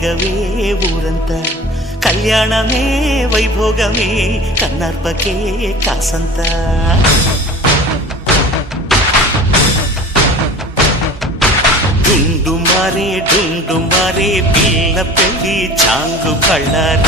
రేగవే ఊరంతా కళ్యాణమే వైభోగమే కన్నార్పకే కాసంత డుండు మారే పిల్ల పెళ్ళి చాంగు కళ్ళారి